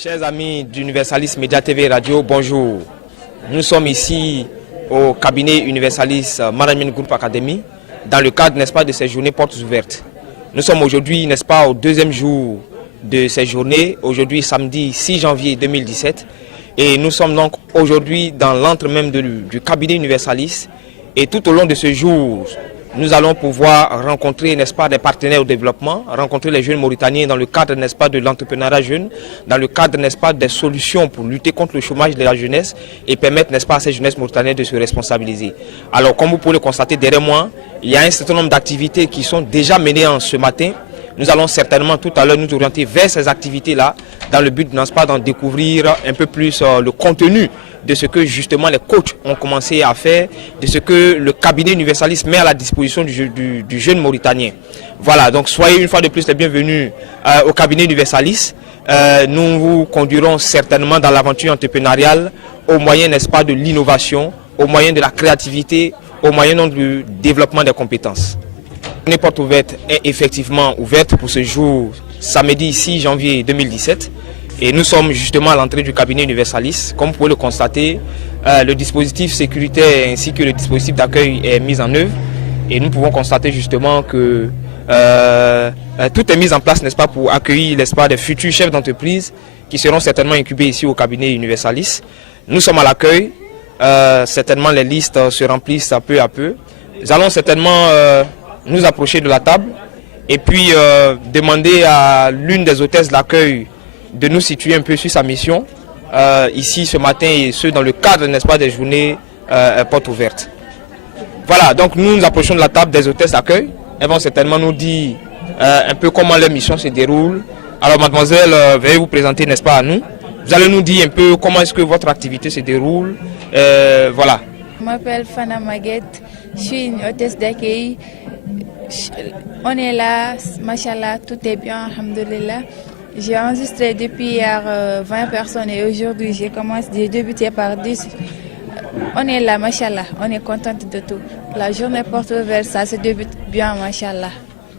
Chers amis d'Universalis Média TV et Radio, bonjour. Nous sommes ici au cabinet Universalis Management Group Academy dans le cadre, n'est-ce pas, de ces journées portes ouvertes. Nous sommes aujourd'hui, n'est-ce pas, au deuxième jour de ces journées, aujourd'hui samedi 6 janvier 2017. Et nous sommes donc aujourd'hui dans l'antre même du cabinet Universalis. Et tout au long de ce jour, nous allons pouvoir rencontrer, n'est-ce pas, des partenaires au développement, rencontrer les jeunes Mauritaniens dans le cadre, n'est-ce pas, de l'entrepreneuriat jeune, dans le cadre, n'est-ce pas, des solutions pour lutter contre le chômage de la jeunesse et permettre, n'est-ce pas, à ces jeunesses mauritaniennes de se responsabiliser. Alors, comme vous pouvez le constater derrière moi, il y a un certain nombre d'activités qui sont déjà menées en ce matin. Nous allons certainement tout à l'heure nous orienter vers ces activités-là dans le but, n'est-ce pas, d'en découvrir un peu plus le contenu de ce que justement les coachs ont commencé à faire, de ce que le cabinet Universalis met à la disposition du jeune Mauritanien. Voilà, donc soyez une fois de plus les bienvenus au cabinet Universalis. Nous vous conduirons certainement dans l'aventure entrepreneuriale au moyen, n'est-ce pas, de l'innovation, au moyen de la créativité, au moyen du développement des compétences. La porte ouverte est effectivement ouverte pour ce jour, samedi 6 janvier 2017. Et nous sommes justement à l'entrée du cabinet Universalis. Comme vous pouvez le constater, le dispositif sécuritaire ainsi que le dispositif d'accueil est mis en œuvre. Et nous pouvons constater justement que tout est mis en place, n'est-ce pas, pour accueillir, n'est-ce pas, des futurs chefs d'entreprise qui seront certainement incubés ici au cabinet Universalis. Nous sommes à l'accueil. Certainement les listes se remplissent peu à peu. Nous allons certainement nous approcher de la table et puis demander à l'une des hôtesses de l'accueil de nous situer un peu sur sa mission ici ce matin et ce dans le cadre, n'est-ce pas, des journées portes ouvertes. Voilà, donc nous nous approchons de la table des hôtesses d'accueil. Elles vont certainement nous dire un peu comment leur mission se déroule. Alors mademoiselle, veuillez vous présenter, n'est-ce pas, à nous. Vous allez nous dire un peu comment est-ce que votre activité se déroule. Voilà. Je m'appelle Fana Maguette, je suis une hôtesse d'accueil. On est là, machallah, tout est bien, alhamdoulilah. J'ai enregistré depuis hier 20 personnes et aujourd'hui j'ai débuté par 10. On est là, machallah, on est contente de tout. La journée porte ouverte, ça se débute bien, machallah.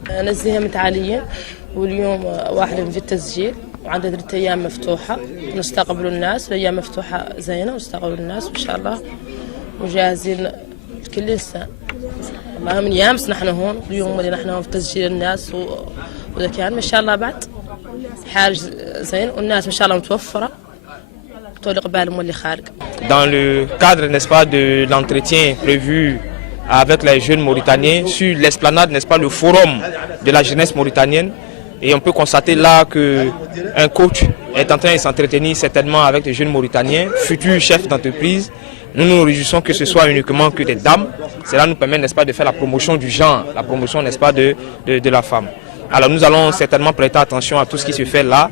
أنا الزهة متعالية واليوم واحد في التسجيل وعندنا 3 أيام مفتوحة نستقبل الناس. الأيام مفتوحة زينة ونستقبل الناس إن شاء الله وجاهزين كل إنسان. والله من يامس نحن هون اليوم اللي نحن هون في تسجيل الناس وإذا كان إن شاء الله بعد حال زين والناس إن شاء الله متوفرة طول قبال مولي خارج. Dans le cadre, n'est-ce pas, de l'entretien prévu avec les jeunes Mauritaniens sur l'esplanade, n'est-ce pas, le forum de la jeunesse mauritanienne. Et on peut constater là qu'un coach est en train de s'entretenir certainement avec les jeunes Mauritaniens, futurs chefs d'entreprise. Nous nous réjouissons que ce soit uniquement que des dames. Cela nous permet, n'est-ce pas, de faire la promotion du genre, la promotion, n'est-ce pas, de la femme. Alors nous allons certainement prêter attention à tout ce qui se fait là.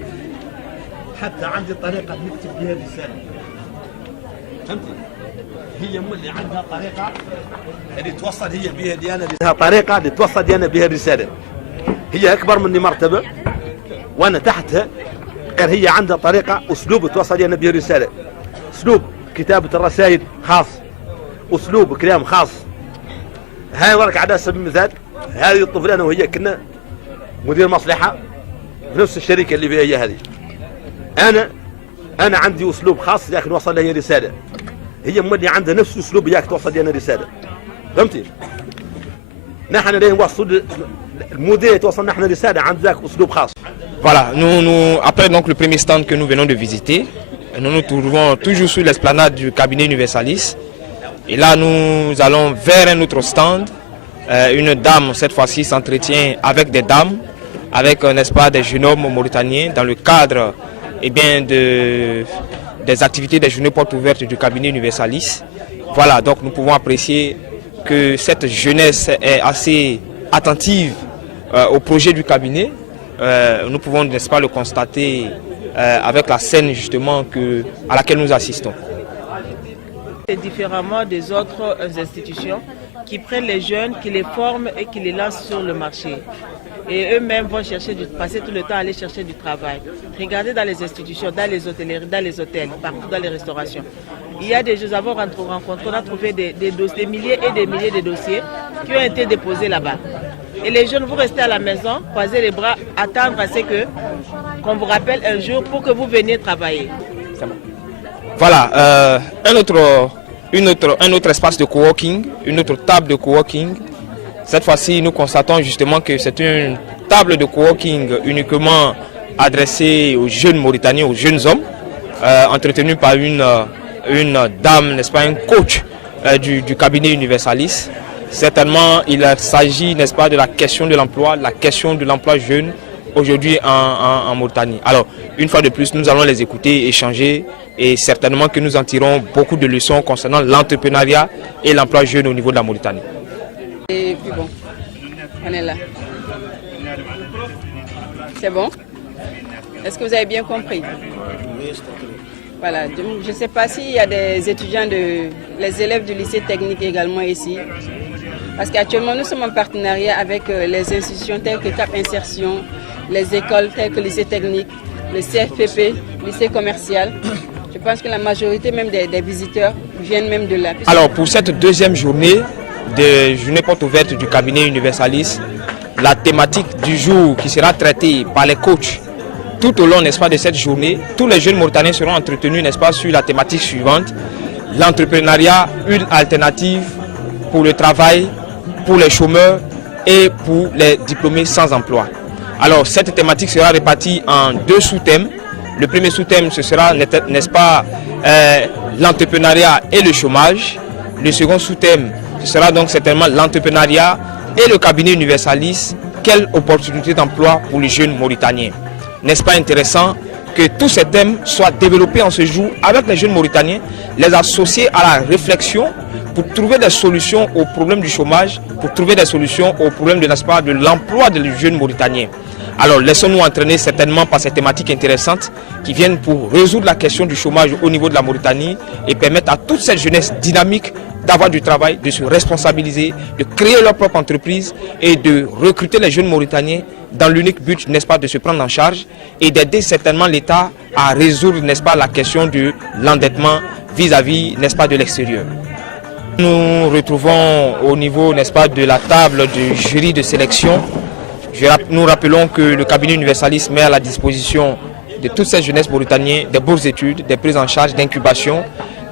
هي اللي عندها طريقه اللي توصل هي بها ديانه لها طريقه اللي توصل ديانه بها الرساله. هي اكبر مني مرتبه وانا تحتها. كان هي عندها طريقه اسلوب توصل ديانه بها الرساله. اسلوب كتابه الرسائل خاص. اسلوب كلام خاص. هاي ورك على سبيل المثال هذه الطفله انا وهي كنا مدير مصلحه في نفس الشركه اللي فيها هي هذه. انا عندي اسلوب خاص لكن وصل لها رساله. هي مولي عندها نفس الاسلوب ياك توصل لنا رساله. فهمتي؟ نحن لين نوصل المدير توصل نحن رساله عند ذاك اسلوب خاص. Voilà, après donc le premier stand que nous venons de visiter, nous nous trouvons toujours sur l'esplanade du cabinet Universalis. Et là nous allons vers un autre stand. Une dame cette fois-ci s'entretient avec des dames, avec, n'est-ce pas, des jeunes hommes mauritaniens dans le cadre, eh bien, des activités des journées portes ouvertes du cabinet Universalis. Voilà, donc nous pouvons apprécier que cette jeunesse est assez attentive au projet du cabinet. Nous pouvons, n'est-ce pas, le constater avec la scène justement à laquelle nous assistons. C'est différemment des autres institutions qui prennent les jeunes, qui les forment et qui les lancent sur le marché. Et eux-mêmes vont passer tout le temps à aller chercher du travail. Regardez dans les institutions, dans les hôtelleries, dans les hôtels, partout dans les restaurations. Il y a des jeux, nous avons rencontré, on a trouvé des milliers et des milliers de dossiers qui ont été déposés là-bas. Et les jeunes vont rester à la maison, croiser les bras, attendre à ce qu'on vous rappelle un jour pour que vous veniez travailler. Voilà, un autre espace de coworking, une autre table de coworking. Cette fois-ci, nous constatons justement que c'est une table de coworking uniquement adressée aux jeunes Mauritaniens, aux jeunes hommes, entretenue par une dame, n'est-ce pas, un coach du cabinet Universalis. Certainement, il s'agit, n'est-ce pas, de la question de l'emploi jeune aujourd'hui en Mauritanie. Alors, une fois de plus, nous allons les écouter, échanger et certainement que nous en tirons beaucoup de leçons concernant l'entrepreneuriat et l'emploi jeune au niveau de la Mauritanie. Et puis bon, on est là. C'est bon? Est-ce que vous avez bien compris? Voilà, je ne sais pas s'il y a des étudiants, les élèves du lycée technique également ici. Parce qu'actuellement, nous sommes en partenariat avec les institutions telles que Cap Insertion, les écoles telles que le lycée technique, le CFPP, le lycée commercial. Je pense que la majorité même des visiteurs viennent même de là. Alors, pour cette deuxième journée, de journée porte ouverte du cabinet Universalis, la thématique du jour qui sera traitée par les coachs tout au long, n'est-ce pas, de cette journée, tous les jeunes Mauritaniens seront entretenus, n'est-ce pas, sur la thématique suivante: l'entrepreneuriat, une alternative pour le travail, pour les chômeurs et pour les diplômés sans emploi. Alors, cette thématique sera répartie en deux sous-thèmes. Le premier sous-thème, ce sera, n'est-ce pas, l'entrepreneuriat et le chômage. Le second sous-thème, ce sera donc certainement l'entrepreneuriat et le cabinet Universalis. Quelle opportunité d'emploi pour les jeunes Mauritaniens? N'est-ce pas intéressant que tous ces thèmes soient développés en ce jour avec les jeunes Mauritaniens, les associer à la réflexion pour trouver des solutions aux problèmes du chômage, pour trouver des solutions aux problèmes de l'emploi des jeunes Mauritaniens. Alors laissons-nous entraîner certainement par ces thématiques intéressantes qui viennent pour résoudre la question du chômage au niveau de la Mauritanie et permettre à toute cette jeunesse dynamique d'avoir du travail, de se responsabiliser, de créer leur propre entreprise et de recruter les jeunes Mauritaniens dans l'unique but, n'est-ce pas, de se prendre en charge et d'aider certainement l'État à résoudre, n'est-ce pas, la question de l'endettement vis-à-vis, n'est-ce pas, de l'extérieur. Nous retrouvons au niveau, n'est-ce pas, de la table du jury de sélection. Nous rappelons que le cabinet Universalis met à la disposition de toute cette jeunesse mauritanienne des bourses d'études, des prises en charge, d'incubation,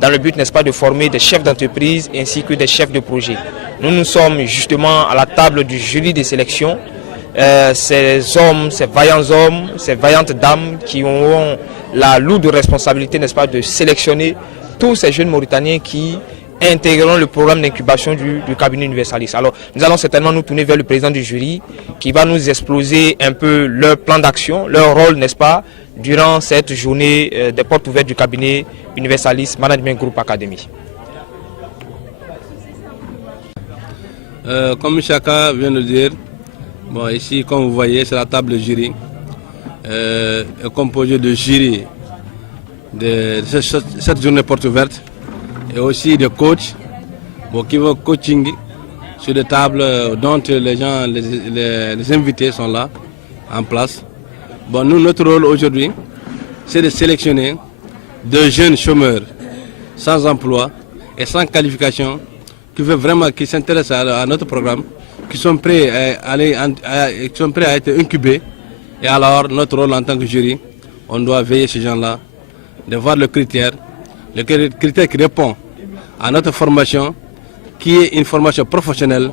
dans le but, n'est-ce pas, de former des chefs d'entreprise ainsi que des chefs de projet. Nous sommes justement à la table du jury de sélection. Ces hommes, ces vaillants hommes, ces vaillantes dames qui auront la lourde responsabilité, n'est-ce pas, de sélectionner tous ces jeunes Mauritaniens qui intégreront le programme d'incubation du cabinet Universalis. Alors, nous allons certainement nous tourner vers le président du jury qui va nous exposer un peu leur plan d'action, leur rôle, n'est-ce pas, durant cette journée des portes ouvertes du cabinet Universalis Management Group Academy. Comme Chaka vient de dire, bon, ici, comme vous voyez, c'est la table de jury, composée de jury de cette journée porte ouverte et aussi de coachs qui vont coaching sur des tables dont les invités sont là, en place. Bon, nous, notre rôle aujourd'hui, c'est de sélectionner de jeunes chômeurs sans emploi et sans qualification qui s'intéressent à notre programme, qui sont prêts à être incubés. Et alors, notre rôle en tant que jury, on doit veiller ces gens-là, de voir le critère qui répond à notre formation, qui est une formation professionnelle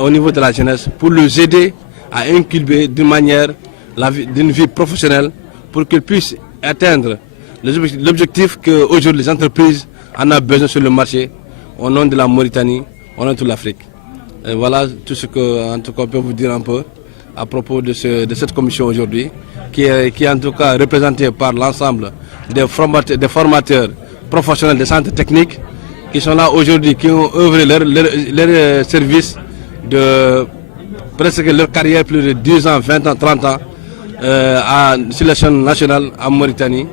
au niveau de la jeunesse, pour les aider à incuber d'une vie professionnelle, pour qu'ils puissent atteindre l'objectif qu'aujourd'hui les entreprises en ont besoin sur le marché, au nom de la Mauritanie, au nom de toute l'Afrique. Voilà tout ce qu'on peut vous dire un peu à propos de cette commission aujourd'hui, qui est en tout cas représentée par l'ensemble des formateurs professionnels des centres techniques qui sont là aujourd'hui, qui ont œuvré leur service de presque leur carrière, plus de 10 ans, 20 ans, 30 ans sur la chaîne nationale en Mauritanie,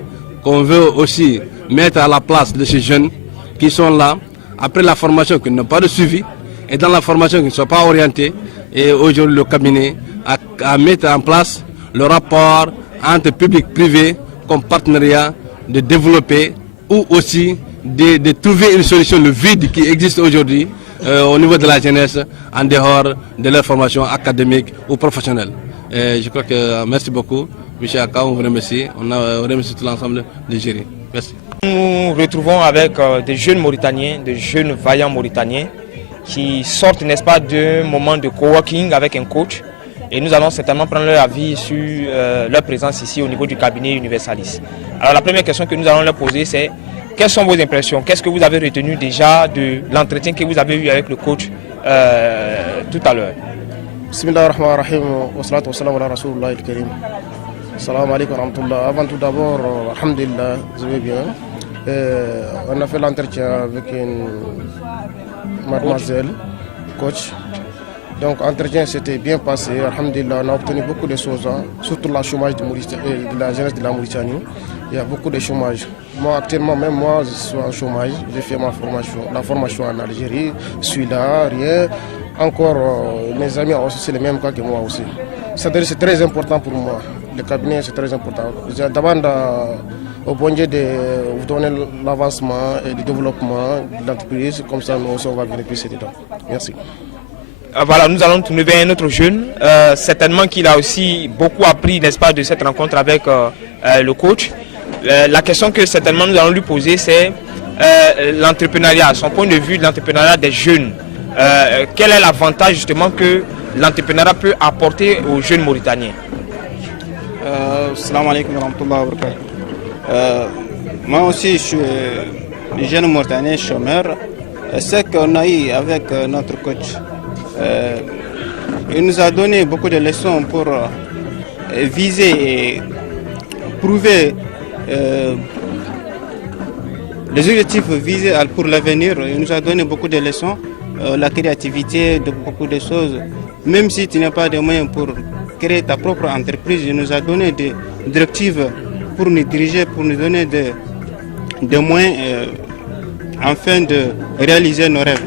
qu'on veut aussi mettre à la place de ces jeunes qui sont là après la formation, qui n'ont pas de suivi, et dans la formation qui ne sont pas orientés. Et aujourd'hui, le cabinet a mis en place le rapport entre public et privé comme partenariat de développer ou aussi de trouver une solution, le vide qui existe aujourd'hui au niveau de la jeunesse en dehors de leur formation académique ou professionnelle. Et je crois que merci beaucoup M. Aka, on vous remercie. On remercie tout l'ensemble de Géry. Merci. Nous nous retrouvons avec des jeunes Mauritaniens, des jeunes vaillants Mauritaniens qui sortent, n'est-ce pas, d'un moment de coworking avec un coach. Et nous allons certainement prendre leur avis sur leur présence ici au niveau du cabinet Universalis. Alors la première question que nous allons leur poser, c'est quelles sont vos impressions? Qu'est-ce que vous avez retenu déjà de l'entretien que vous avez eu avec le coach tout à l'heure? Bismillahirrahmanirrahim, wa salatu wa salam ala Rasulullah al-Karim. Salam alaikum wa rahmatullah. Avant tout d'abord, alhamdulillah, je vais bien. On a fait l'entretien avec une mademoiselle, coach. Donc l'entretien s'était bien passé, alhamdulillah, on a obtenu beaucoup de choses, hein, surtout le chômage de la jeunesse de la Mauritanie. Il y a beaucoup de chômage. Moi actuellement, même moi, je suis en chômage, j'ai fait la formation en Algérie, je suis là, rien. Encore, mes amis aussi, c'est le même cas que moi aussi. C'est-à-dire c'est très important pour moi, le cabinet c'est très important. Je demande au bon Dieu de vous donner l'avancement et le développement de l'entreprise, comme ça nous aussi on va bénéficier dedans. Merci. Voilà, nous allons tourner vers un autre jeune, certainement qu'il a aussi beaucoup appris, n'est-ce pas, de cette rencontre avec le coach. La question que certainement nous allons lui poser, c'est l'entrepreneuriat, son point de vue de l'entrepreneuriat des jeunes. Quel est l'avantage justement que l'entrepreneuriat peut apporter aux jeunes Mauritaniens? Salam alaikum wa rahmatullah wa barakatuh. Moi aussi, je suis jeune Mauritanien, chômeur. Ce qu'on a eu avec notre coach, il nous a donné beaucoup de leçons pour viser et prouver les objectifs visés pour l'avenir. Il nous a donné beaucoup de leçons, la créativité, de beaucoup de choses. Même si tu n'as pas de moyens pour créer ta propre entreprise, il nous a donné des directives pour nous diriger, pour nous donner des moyens afin de réaliser nos rêves.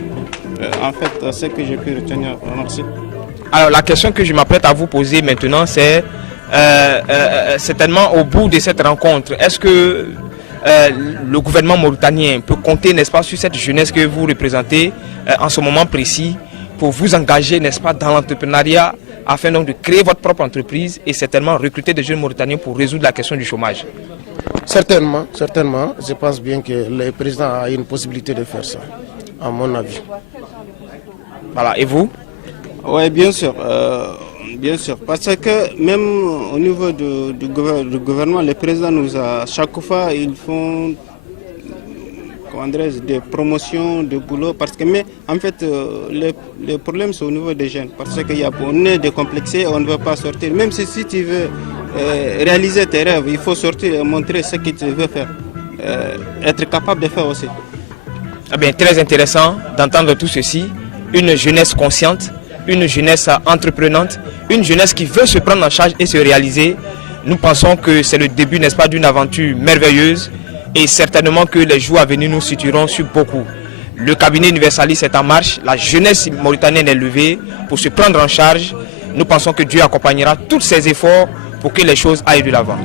En fait, c'est ce que j'ai pu retenir. Merci. Alors la question que je m'apprête à vous poser maintenant, c'est certainement au bout de cette rencontre, est-ce que le gouvernement mauritanien peut compter, n'est-ce pas, sur cette jeunesse que vous représentez en ce moment précis pour vous engager, n'est-ce pas, dans l'entrepreneuriat afin donc de créer votre propre entreprise et certainement recruter des jeunes Mauritaniens pour résoudre la question du chômage? Certainement, certainement. Je pense bien que le président a une possibilité de faire ça, à mon avis. Voilà, et vous? Oui, bien sûr. Bien sûr, parce que même au niveau du gouvernement, le président nous a, chaque fois, ils font des promotions de boulot, parce que, mais en fait, le problème c'est au niveau des jeunes, parce qu'on est décomplexé, on ne veut pas sortir. Même si tu veux réaliser tes rêves, il faut sortir et montrer ce que tu veux faire, être capable de faire aussi. Eh bien, très intéressant d'entendre tout ceci, une jeunesse consciente, une jeunesse entreprenante, une jeunesse qui veut se prendre en charge et se réaliser. Nous pensons que c'est le début, n'est-ce pas, d'une aventure merveilleuse et certainement que les jours à venir nous situeront sur beaucoup. Le cabinet Universalis est en marche, la jeunesse mauritanienne est levée pour se prendre en charge. Nous pensons que Dieu accompagnera tous ces efforts pour que les choses aillent de l'avant.